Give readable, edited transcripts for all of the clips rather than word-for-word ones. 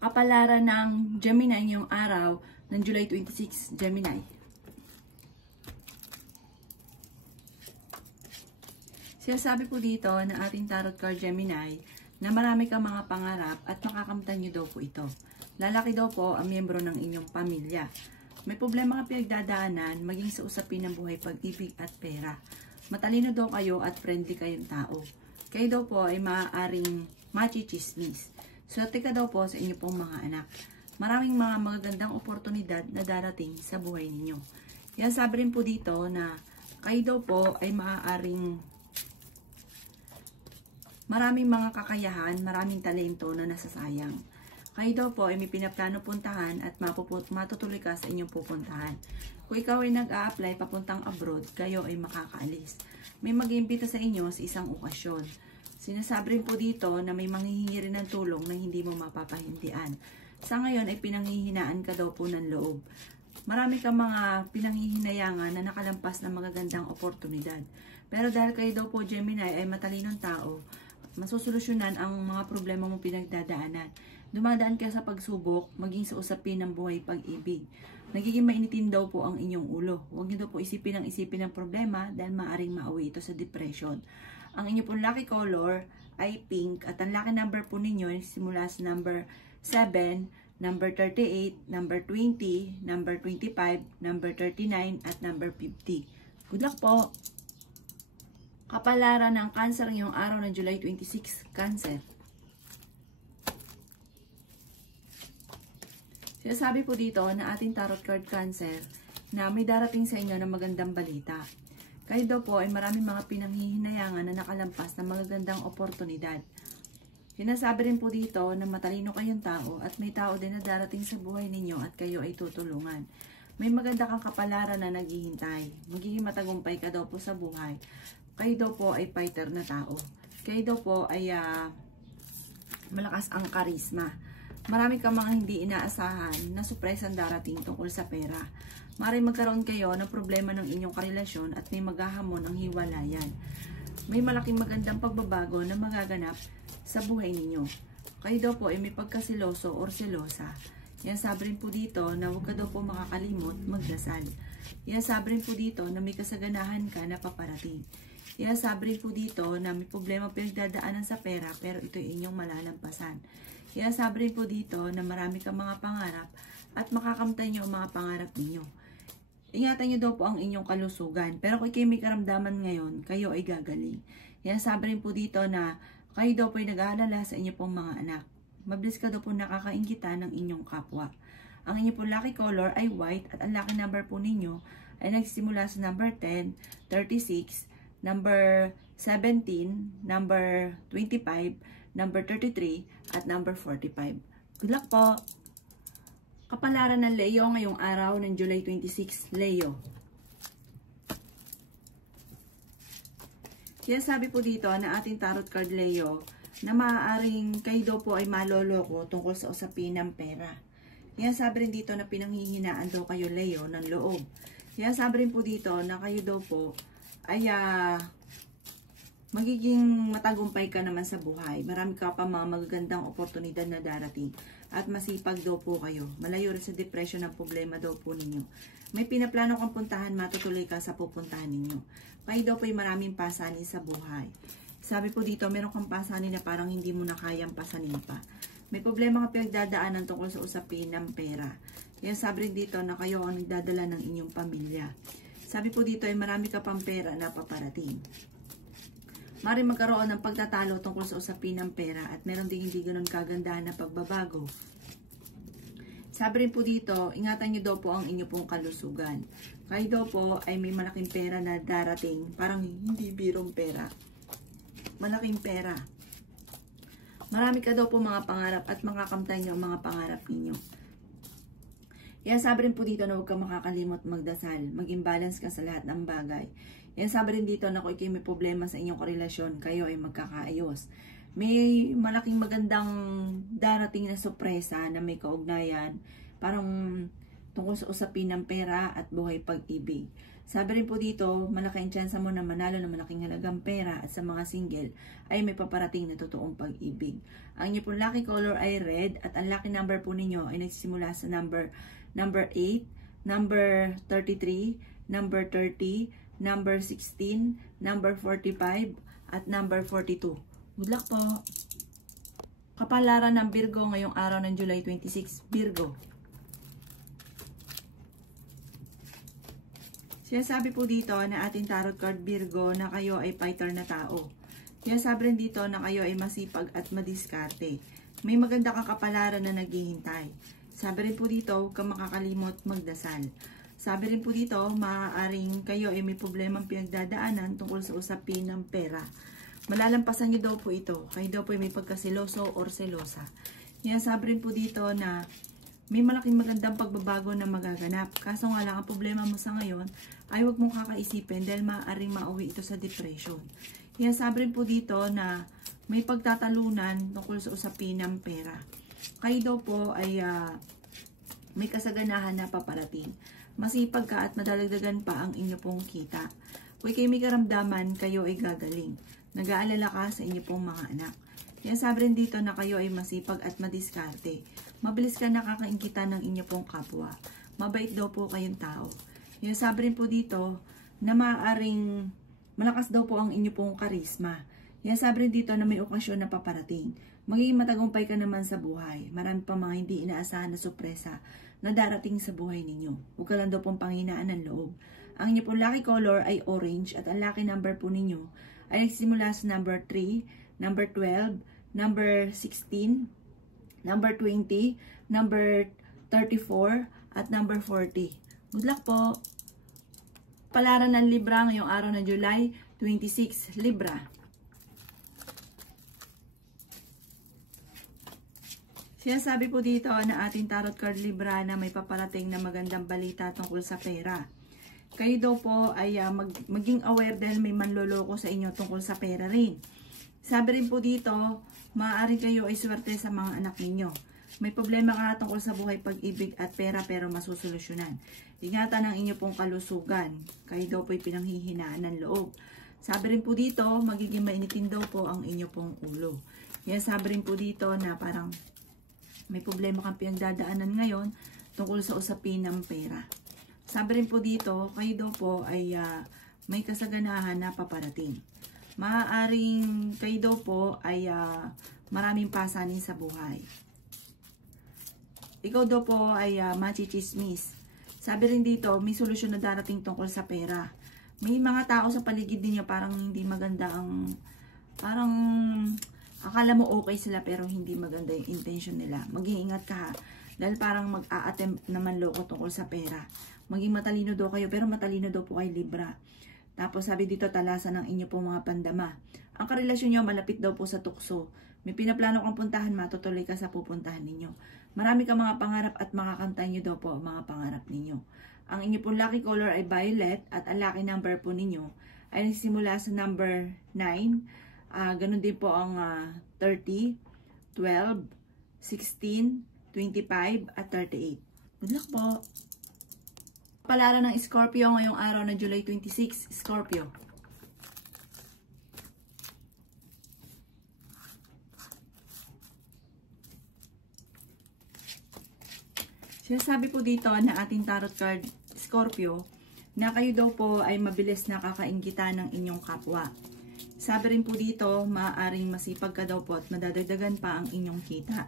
Kapalaran ng Gemini ngayong araw ng July 26, Gemini. Sinasabi po dito na ating tarot card Gemini na marami kang mga pangarap at makakamtan nyo daw po ito. Lalaki daw po ang miyembro ng inyong pamilya. May problema ka pinagdadaanan maging sa usapin ng buhay, pag-ibig at pera. Matalino daw kayo at friendly kayong tao. Kayo daw po ay maaaring machichismis. Swerte ka daw po sa inyo pong mga anak. Maraming mga magagandang oportunidad na darating sa buhay ninyo. Yan sabi rin po dito na kayo daw po ay maaaring maraming mga kakayahan, maraming talento na nasasayang. Kayo daw po ay may pinaplano puntahan at matutuloy ka sa inyong pupuntahan. Kung ikaw ay nag-a-apply papuntang abroad, kayo ay makakaalis. May mag-iimbita sa inyo sa isang okasyon. Sinasabi rin po dito na may manghihingi rin ng tulong na hindi mo mapapahindian. Sa ngayon ay pinanghihinaan ka daw po ng loob. Marami kang mga pinanghihinayangan na nakalampas ng magagandang oportunidad. Pero dahil kayo daw po Gemini ay matalinong tao, masusolusyonan ang mga problema mong pinagdadaanan. Dumadaan ka sa pagsubok, maging sa usapin ng buhay, pag-ibig. Nagiging mainitin daw po ang inyong ulo. Huwag niyo daw po isipin ng problema dahil maaaring mauwi ito sa depression. Ang inyong pong lucky color ay pink at ang lucky number po ninyo ay simula sa number 7, number 38, number 20, number 25, number 39 at number 50. Good luck po! Kapalaran ng Cancer ngayong araw ng July 26, Cancer. Sinasabi po dito na ating tarot card Cancer na may darating sa inyo na magandang balita. Kayo daw po ay maraming mga pinanghihinayangan na nakalampas na magagandang oportunidad. Sinasabi rin po dito na matalino kayong tao at may tao din na darating sa buhay ninyo at kayo ay tutulungan. May maganda kang kapalaran na naghihintay. Magiging matagumpay ka daw po sa buhay. Kayo daw po ay fighter na tao. Kayo daw po ay malakas ang karisma. Marami kang mga hindi inaasahan na surpresang darating tungkol sa pera. Maaaring magkaroon kayo ng problema ng inyong karelasyon at may maghahamon ang hiwalayan. May malaking magandang pagbabago na magaganap sa buhay ninyo. Kayo daw po ay may pagkasiloso or selosa. Yan sabi rin po dito na huwag ka daw po makakalimot magdasal. Yan sabi rin po dito na may kasaganahan ka na paparating. Yan sabi rin po dito na may problema pinagdadaanan sa pera pero ito ay inyong malalampasan. Yan sabi rin po dito na marami kang mga pangarap at makakamtan nyo ang mga pangarap ninyo. Ingatan nyo daw po ang inyong kalusugan. Pero kung kayo may karamdaman ngayon, kayo ay gagaling. Yan sabi rin po dito na kayo daw po ay nag-aalala sa inyo pong mga anak. Mabilis ka daw po nakakainggitan ng inyong kapwa. Ang inyong pong lucky color ay white at ang lucky number po ninyo ay nagsimula sa number 10, 36, number 17, number 25, number 33, at number 45. Good luck po! Kapalaran ng Leo ngayong araw ng July 26, Leo. Sinasabi po dito na ating tarot card Leo na maaaring kayo daw po ay maloloko tungkol sa usapin ng pera. Sinasabi rin dito na pinanghihinaan daw kayo Leo ng loob. Sinasabi rin po dito na kayo daw po ay magiging matagumpay ka naman sa buhay. Marami ka pa mga magagandang oportunidad na darating. At masipag daw po kayo. Malayo rin sa depression ang problema daw po ninyo. May pinaplano kang puntahan, matutuloy ka sa pupuntahan ninyo. Kayo daw po ay maraming pasanin sa buhay. Sabi po dito, meron kang pasanin na parang hindi mo na kayang pasanin pa. May problema ka pinagdadaanan tungkol sa usapin ng pera. Yan sabi rin dito na kayo ang nagdadala ng inyong pamilya. Sabi po dito ay marami ka pang pera na paparating. Maaaring magkaroon ng pagtatalo tungkol sa usapin ng pera at meron din hindi ganun kagandahan na pagbabago. Sabi rin po dito, ingatan nyo daw po ang inyo pong kalusugan. Kayo daw po ay may malaking pera na darating, parang hindi birong pera. Malaking pera. Marami ka daw po mga pangarap at makakamtan nyo ang mga pangarap ninyo. Kaya sabi rin po dito na huwag kang makakalimot magdasal. Maging balance ka sa lahat ng bagay. Yan sabi rin dito na kung ikaw may problema sa inyong karelasyon, kayo ay magkakaayos. May malaking magandang darating na sorpresa na may kaugnayan. Parang tungkol sa usapin ng pera at buhay pag-ibig. Sabi rin po dito, malaki ang tsansa mo na manalo ng malaking halagang pera at sa mga single ay may paparating na totoong pag-ibig. Ang inyo pong lucky color ay red at ang lucky number po ninyo ay nagsisimula sa number 8, number 33, number 30, number 16, number 45, at number 42. Good luck po! Kapalaran ng Virgo ngayong araw ng July 26, Virgo. Sinasabi po dito na ating tarot card Virgo na kayo ay fighter na tao. Sinasabi rin dito na kayo ay masipag at madiskarte. May maganda kang kapalaran na naghihintay. Sabi rin po dito, huwag kang makakalimot magdasal. Sabi rin po dito, maaaring kayo ay may problemang pinagdadaanan tungkol sa usapin ng pera. Malalampasan nyo daw po ito. Kayo daw po ay may pagkaseloso or selosa. Sinasabi rin po dito na may malaking magandang pagbabago na magaganap. Kaso nga lang, ang problema mo sa ngayon ay huwag mong kakaisipin dahil maaaring mauwi ito sa depression. Sinasabi rin po dito na may pagtatalunan tungkol sa usapin ng pera. Kayo daw po ay may kasaganahan na paparating. Masipag ka at madalagdagan pa ang inyo pong kita. Kung kayo may karamdaman, kayo ay gagaling. Nag-aalala ka sa inyo pong mga anak. Sinasabi rin dito na kayo ay masipag at madiskarte. Mabilis ka nakakaingkita ng inyo pong kapwa. Mabait daw po kayong tao. Sinasabi rin po dito na maaaring malakas daw po ang inyo pong karisma. Sinasabi rin dito na may okasyon na paparating. Magiging matagumpay ka naman sa buhay. Marami pa mga hindi inaasahan na sorpresa na darating sa buhay ninyo. Huwag ka lang daw pong panghinaan ng loob. Ang inyo pong lucky color ay orange at ang lucky number po ninyo ay nagsimula sa number 3, number 12, number 16, number 20, number 34, at number 40. Good luck po! Palaran ng Libra ngayong araw ng July 26, Libra. Sinasabi po dito na ating tarot card Libra na may paparating na magandang balita tungkol sa pera. Kayo daw po ay maging aware dahil may manloloko sa inyo tungkol sa pera rin. Sabi rin po dito, maaari kayo ay swerte sa mga anak ninyo. May problema ka tungkol sa buhay pag-ibig at pera pero masusolusyonan. Ingatan ang inyo pong kalusugan. Kayo daw po ay pinanghihinaan ng loob. Sabi rin po dito, magiging mainitin daw po ang inyo pong ulo. Yan sabi rin po dito na parang may problema kang pinagdadaanan ngayon tungkol sa usapin ng pera. Sabi rin po dito, kayo daw po ay may kasaganahan na paparating. Maaaring kayo daw po ay maraming pasanin sa buhay. Ikaw daw po ay machichismis. Sabi rin dito, may solusyon na darating tungkol sa pera. May mga tao sa paligid ninyo parang hindi maganda ang, parang akala mo okay sila pero hindi maganda yung intention nila. Mag-iingat ka ha. Dahil parang mag-a-attempt naman loko tungkol sa pera. Maging matalino daw kayo pero matalino daw po kay Libra. Tapos sabi dito talasan ng inyo pong mga pandama. Ang karelasyon nyo malapit daw po sa tukso. May pinaplano kang puntahan, matutuloy ka sa pupuntahan ninyo. Marami kang mga pangarap at makakantay nyo daw po ang mga pangarap ninyo. Ang inyo pong lucky color ay violet at ang lucky number po ninyo ay nagsimula sa number 9. Ganun din po ang 30, 12, 16, 25, at 38. Good luck po! Palaran ng Scorpio ngayong araw na July 26, Scorpio. Sinasabi po dito na ating tarot card, Scorpio, na kayo daw po ay mabilis nakakainggitan ng inyong kapwa. Sabi rin po dito, maaaring masipag ka daw po at madadagdagan pa ang inyong kita.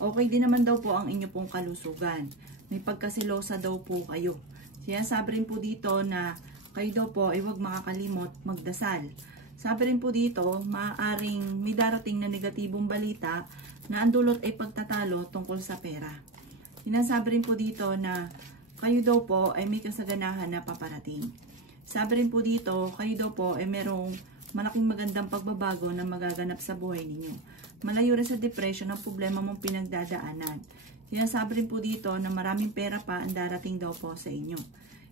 Okay din naman daw po ang inyong pong kalusugan. May pagkasilosa daw po kayo. Sinasabi rin po dito na kayo daw po ay huwag makakalimot magdasal. Sabi rin po dito, maaaring may darating na negatibong balita na ang dulot ay pagtatalo tungkol sa pera. Sinasabi rin po dito na kayo daw po ay may kasaganahan na paparating. Sabi rin po dito, kayo daw po ay merong malaking magandang pagbabago na magaganap sa buhay ninyo. Malayo rin sa depression ang problema mong pinagdadaanan. Sinasabi rin po dito na maraming pera pa ang darating daw po sa inyo.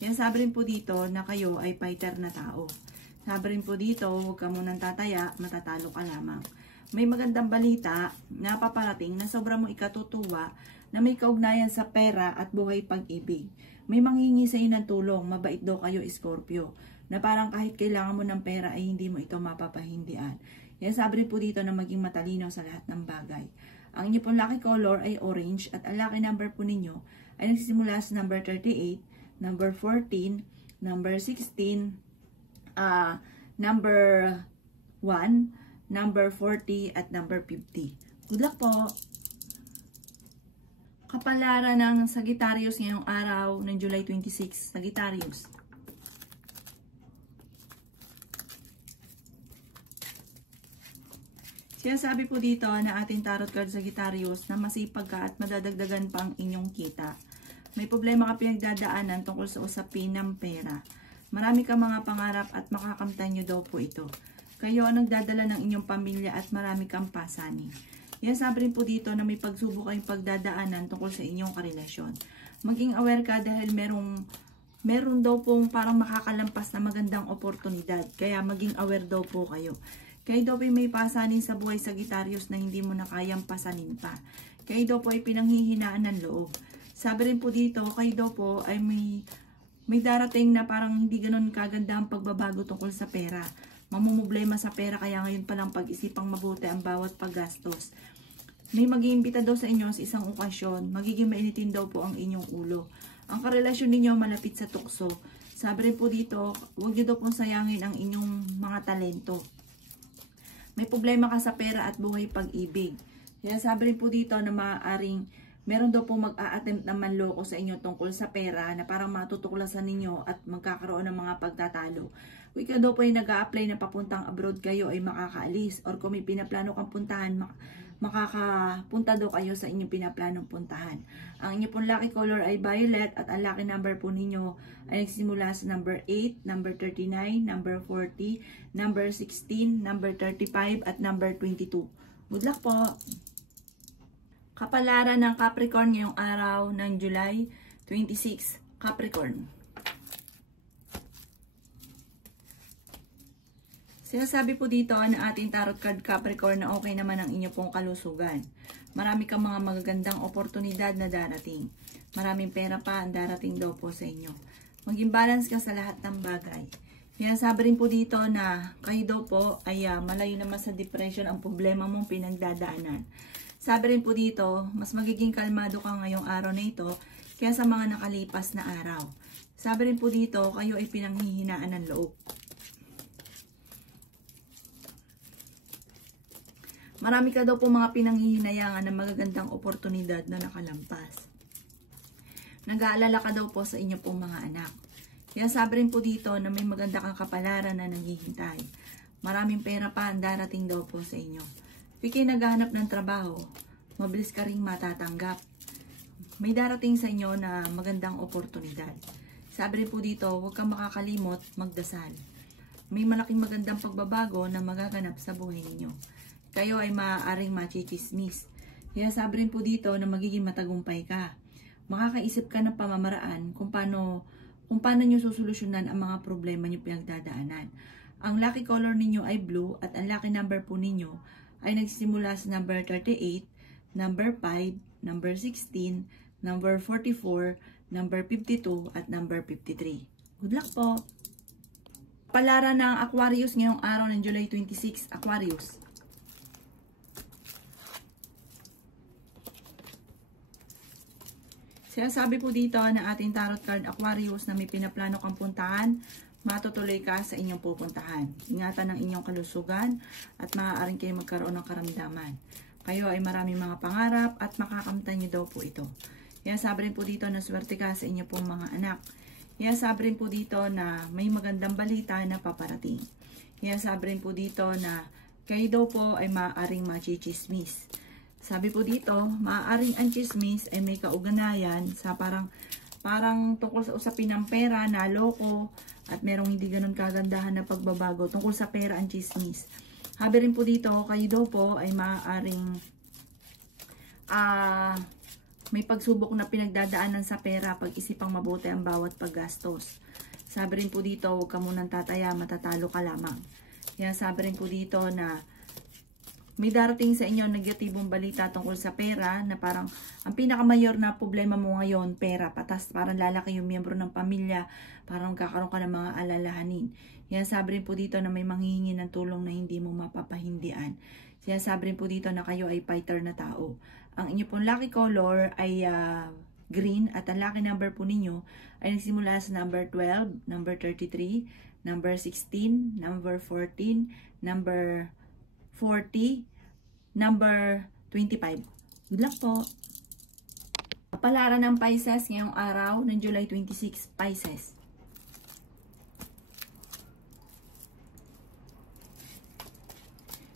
Sinasabi rin po dito na kayo ay fighter na tao. Sabi rin po dito, huwag ka munang tataya, matatalo ka lamang. may magandang balita na paparating na sobrang mong ikatutuwa na may kaugnayan sa pera at buhay pag-ibig. May manghingi sa iyo ng tulong, mabait daw kayo Scorpio, na parang kahit kailangan mo ng pera ay hindi mo ito mapapahindian. Yan sabi po dito na maging matalino sa lahat ng bagay. Ang inyo pong lucky color ay orange at ang lucky number po ninyo ay nagsisimula sa number 38, number 14, number 16, number 1, number 40, at number 50. Good luck po! Kapalaran ng Sagittarius ngayong araw ng July 26. Sagittarius. Sinasabi po dito na ating tarot card Sagittarius na masipag ka at madadagdagan pa ang inyong kita. May problema ka pinagdadaanan tungkol sa usapin ng pera. Marami ka mga pangarap at makakamtan nyo daw po ito. Kayo ang nagdadala ng inyong pamilya at marami kang pasanin. Yan sabi rin po dito na may pagsubok kayong pagdadaanan tungkol sa inyong karelasyon. Maging aware ka dahil meron daw pong parang makakalampas na magandang oportunidad. Kaya maging aware daw po kayo. Kayo daw po may pasanin sa buhay Sagittarius na hindi mo na kayang pasanin pa. Kayo daw po ay pinanghihinaan ng loob. Sabi rin po dito, kayo daw po ay may darating na parang hindi ganun kaganda ang pagbabago tungkol sa pera. Mamumblema sa pera kaya ngayon palang pag-isipang mabuti ang bawat paggastos. May mag-iimbita daw sa inyo sa isang okasyon, magiging mainitin daw po ang inyong ulo. Ang karelasyon ninyo malapit sa tukso. Sabi rin po dito, huwag niyo daw pong sayangin ang inyong mga talento. May problema ka sa pera at buhay pag-ibig. Kaya sabi rin po dito na maaaring meron daw po mag-a-attempt na manloko sa inyo tungkol sa pera na parang matutuklasan ninyo at magkakaroon ng mga pagtatalo. Kung ikaw daw po ay nag-a-apply na papuntang abroad kayo ay makakaalis. Or kung may pinaplano kang puntahan, makakapunta daw kayo sa inyong pinaplanong puntahan. Ang inyo pong lucky color ay violet at ang lucky number po ninyo ay nagsimula sa number 8, number 39, number 40, number 16, number 35 at number 22. Good luck po! Kapalaran ng Capricorn ngayong araw ng July 26, Capricorn. Sinasabi po dito na ating tarot card Capricorn na okay naman ang inyo pong kalusugan. Marami kang mga magagandang oportunidad na darating. Maraming pera pa ang darating daw po sa inyo. Maging balance ka sa lahat ng bagay. Sinasabi rin po dito na kayo daw po ay malayo naman sa depression ang problema mong pinagdadaanan. Sabi rin po dito, mas magiging kalmado ka ngayong araw na ito kaya sa mga nakalipas na araw. Sabi rin po dito, kayo ay pinanghihinaan ng loob. Marami ka daw po mga pinanghihinayangan ng magagandang oportunidad na nakalampas. Nag-aalala ka daw po sa inyo pong mga anak. Kaya sabi rin po dito na may maganda kang kapalaran na naghihintay. Maraming pera pa ang darating daw po sa inyo. Pikay naghahanap ng trabaho, mabilis ka ring matatanggap. May darating sa inyo na magandang oportunidad. Sabi rin po dito, huwag kang makakalimot, magdasal. May malaking magandang pagbabago na magaganap sa buhay ninyo. Kayo ay maaaring machichismis. Kaya sabi rin po dito na magiging matagumpay ka. Makakaisip ka ng pamamaraan kung paano nyo susolusyonan ang mga problema nyo pinagdadaanan. Ang lucky color ninyo ay blue at ang lucky number po ninyo ay nagsisimula sa number 38, number 5, number 16, number 44, number 52, at number 53. Good luck po! Palaran ng Aquarius ngayong araw ng July 26, Aquarius. Sinasabi po dito na ating tarot card Aquarius na may pinaplano kang puntahan, matutuloy ka sa inyong pupuntahan. Ingatan ng inyong kalusugan at maaaring kayo magkaroon ng karamdaman. Kayo ay maraming mga pangarap at makakamtan nyo daw po ito. Kaya sabi rin po dito na swerte ka sa inyong pong mga anak. Kaya sabi rin po dito na may magandang balita na paparating. Kaya sabi rin po dito na kayo daw po ay maaaring machichismis. Sabi po dito, maaaring ang chismis ay may kaugnayan sa parang tungkol sa usapin ng pera, naloko, at merong hindi ganun kagandahan na pagbabago tungkol sa pera ang chismis. Sabi rin po dito, kayo daw po ay maaaring may pagsubok na pinagdadaanan sa pera, pag-isipang mabuti ang bawat paggastos. Sabi rin po dito, huwag ka munang tataya, matatalo ka lamang. Kaya sabi rin po dito na May darating sa inyo negatibong balita tungkol sa pera na parang ang pinakamayor na problema mo ngayon, pera. Patas parang lalaki yung miyembro ng pamilya, parang kakaroon ka ng mga alalahanin. Yan sabi rin po dito na may manghihingi ng tulong na hindi mo mapapahindian. Sabi rin po dito na kayo ay fighter na tao. Ang inyo pong lucky color ay green at ang lucky number po ninyo ay nagsimula sa number 12, number 33, number 16, number 14, number 40, number 25. Good luck po! Kapalaran ng Pisces ngayong araw ng July 26, Pisces.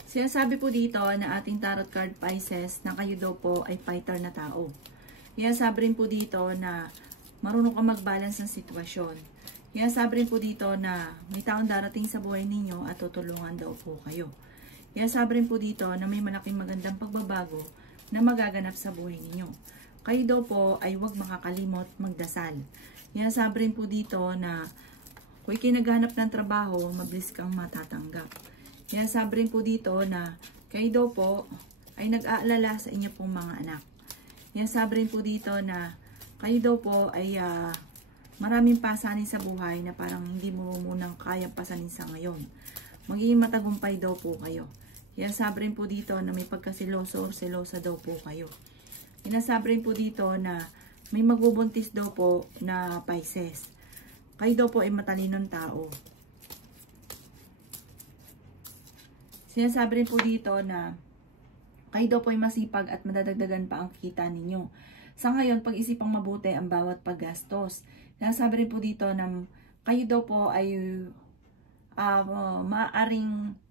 Sinasabi po dito na ating tarot card Pisces na kayo daw po ay fighter na tao. Sabi rin po dito na marunong ka mag-balance ng sitwasyon. Sabi rin po dito na may taong darating sa buhay ninyo at tutulungan daw po kayo. Sabi rin po dito na may malaking magandang pagbabago na magaganap sa buhay ninyo. Kayo daw po ay huwag makakalimot magdasal. Sabi rin po dito na kung ikinaghanap ng trabaho, mabilis kang matatanggap. Sabi rin po dito na kayo daw po ay nag-aalala sa inyo pong mga anak. Sabi rin po dito na kayo daw po ay maraming pasanin sa buhay na parang hindi mo munang kayang pasanin sa ngayon. Magiging matagumpay daw po kayo. Sabi rin po dito na may pagkasiloso o selosa daw po kayo. Sabi rin po dito na may magbubuntis daw po na Pisces. Kayo daw po ay matalinong tao. Sinasabi rin po dito na kayo daw po ay masipag at madadagdagan pa ang kita ninyo. Sa ngayon, pag-isipang mabuti ang bawat paggastos. Sinasabi rin po dito na kayo daw po ay maaaring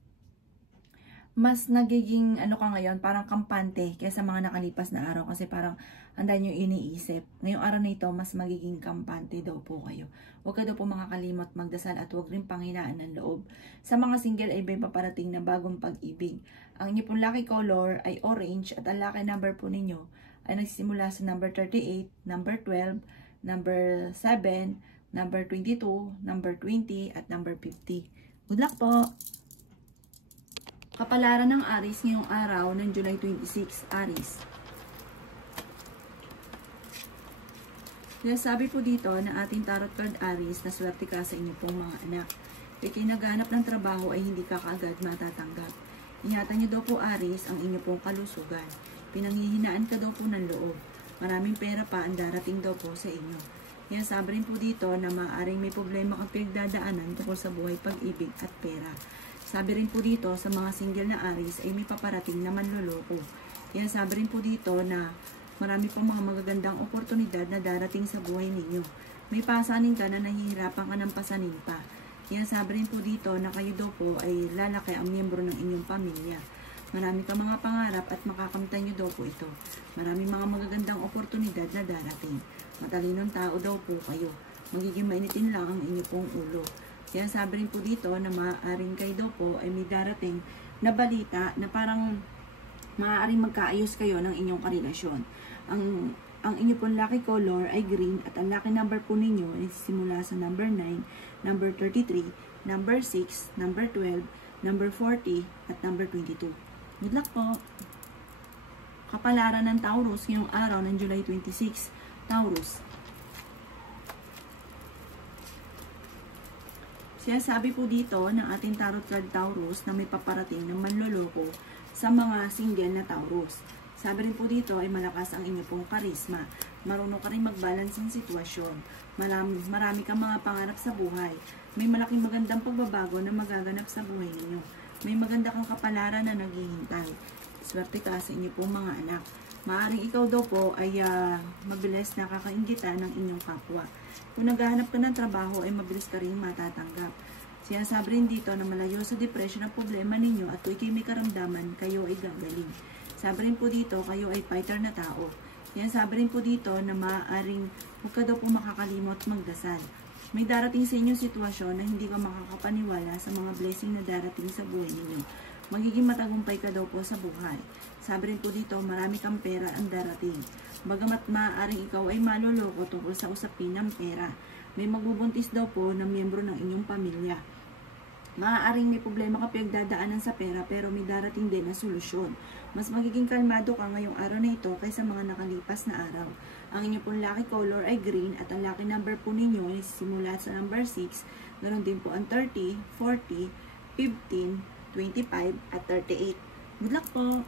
mas nagiging ka ngayon, parang kampante kaysa mga nakalipas na araw kasi parang andan nyo iniisip. Ngayong araw na ito, mas magiging kampante daw po kayo. Huwag ka daw po makakalimot magdasal at huwag rin panghinaan ng loob. Sa mga single ay may paparating na bagong pag-ibig. Ang inyo pong lucky color ay orange at ang lucky number po ninyo ay nagsisimula sa number 38, number 12, number 7, number 22, number 20 at number 50. Good luck po! Kapalaran ng Aries ngayong araw ng July 26, Aries. Sabi po dito na ating tarot card Aries na swerte ka sa inyo pong mga anak. Kaya naghahanap ng trabaho ay hindi ka kaagad matatanggap. Ingatan niyo daw po Aries ang inyo pong kalusugan. Pinanghihinaan ka daw po ng loob. Maraming pera pa ang darating daw po sa inyo. Sabi rin po dito na maaaring may problema kang pinagdadaanan tungkol sa buhay, pag-ibig at pera. Sabi rin po dito sa mga single na Aries ay may paparating na manloloko. Sabi rin po dito na marami pang mga magagandang oportunidad na darating sa buhay ninyo. May pasanin ka na nahihirapan ka ng pasanin pa. Sabi rin po dito na kayo daw po ay lalaki ang miyembro ng inyong pamilya. Marami ka mga pangarap at makakamtan nyo daw po ito. Marami mga magagandang oportunidad na darating. Matalinong tao daw po kayo. Magiging mainitin lang ang inyong pong ulo. Sabi rin po dito na maaaring kayo daw po ay may darating na balita na parang maaaring magkaayos kayo ng inyong karelasyon. Ang inyo pong lucky color ay green at ang lucky number po ninyo ay simula sa number 9, number 33, number 6, number 12, number 40 at number 22. Good luck po! Kapalaran ng Taurus ngayong araw ng July 26, Taurus. Sabi po dito ng ating tarot card Taurus na may paparating ng manloloko sa mga single na Taurus. Sabi rin po dito ay malakas ang inyo pong karisma. Marunong ka rin mag-balance ng sitwasyon. Marami kang mga pangarap sa buhay. May malaking magandang pagbabago na magaganap sa buhay ninyo. May maganda kang kapalaran na naghihintay. Swerte ka sa inyo pong mga anak. Maaring ikaw daw po ay mabilis na kakaingitan ng inyong kapwa. Kung naghahanap ka ng trabaho ay mabilis ka rin matatanggap. Sinasabi rin dito na malayo sa depression ang problema ninyo at kung may karamdaman, kayo ay gagaling. Sabi rin po dito, kayo ay fighter na tao. Sabi rin po dito na maaaring huwag ka daw po makakalimot magdasal. May darating sa inyong sitwasyon na hindi ka makakapaniwala sa mga blessing na darating sa buhay ninyo. Magiging matagumpay ka daw po sa buhay. Sabi rin po dito, marami kang pera ang darating. Bagamat maaaring ikaw ay maloloko tungkol sa usapin ng pera, may magbubuntis daw po na miyembro ng inyong pamilya. Maaaring may problema ka pinagdadaanan sa pera pero may darating din na solusyon. Mas magiging kalmado ka ngayong araw na ito kaysa mga nakalipas na araw. Ang inyong pong lucky color ay green at ang lucky number po ninyo ay simula sa number 6. Ganon din po ang 30, 40, 15, 25 at 38. Good luck po!